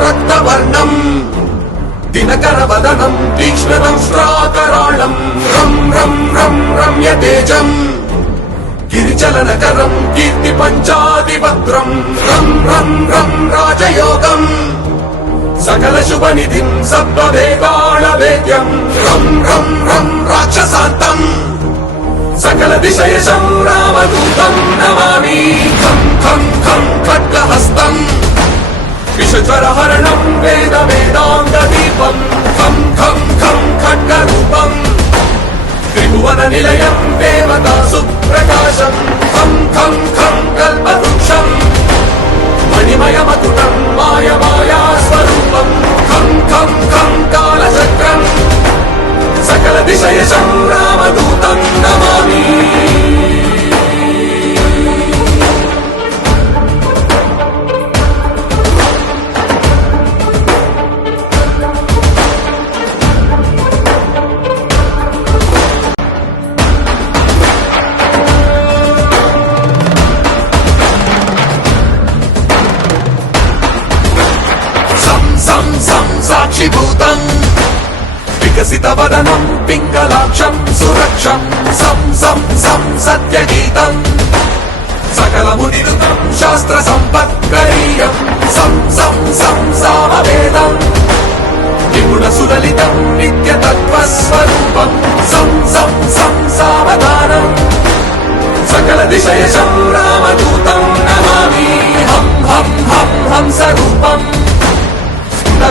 రక్తవర్ణం దినకరవదనం తీక్ష్ణదంష్ట్రాకరాళం రం రం రం రమ్య తేజం గిరిచలనకరం కీర్తి పంచాదిభద్రం రం రం రం రాజయోగం సకల శుభనిధిం సర్వవేదాళ వేద్యం రం రం రం రాక్షసాంతం సకల దిశయశం రామదూతం నమామి ఖం ఖం ఖం ఖడ్గహస్తం విషజ్వరహరణం వేద వేదాంగ దీపం ఖం ఖం ఖం ఖడ్గరూపం త్రిభువన నిలయం దేవతా సుప్రకాశం ఖం ఖం ఖం కల్పవృక్షం మణిమయమతుటం మాయమాయా స్వరూపం ఖం ఖం ఖం కాలచక్రం సకల దిశయశం రామదూతం నమామి సాక్షిభూతం వికసితవదనం పింగళాక్షం సురక్షం సం సం సం సత్యగీతం సకలమునిరుతం శాస్త్ర సంపత్కరీయం సం సం సం సామవేదం నిపుణ సులలితం నిత్యతత్వస్వరూపం సం సం సం సావధానం సకల దిశయశం రామదూతం నమామి హం హం హం హంసరూపం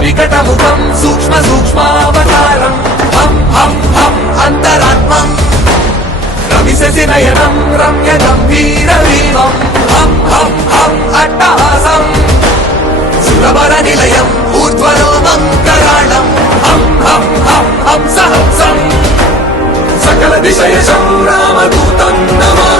వికటముఖం సూక్ష్మ సూక్ష్మావతారం హం హం హం అంతరాత్మం రవిశసి నయనం రమ్య గంభీర వీరం హం హం హం అట్టహాసం సురవర నిలయం ఊర్ధ్వలోమం కరాళం హం హం హం హంసహంసం సకల దిశయశం రామదూతం నమామి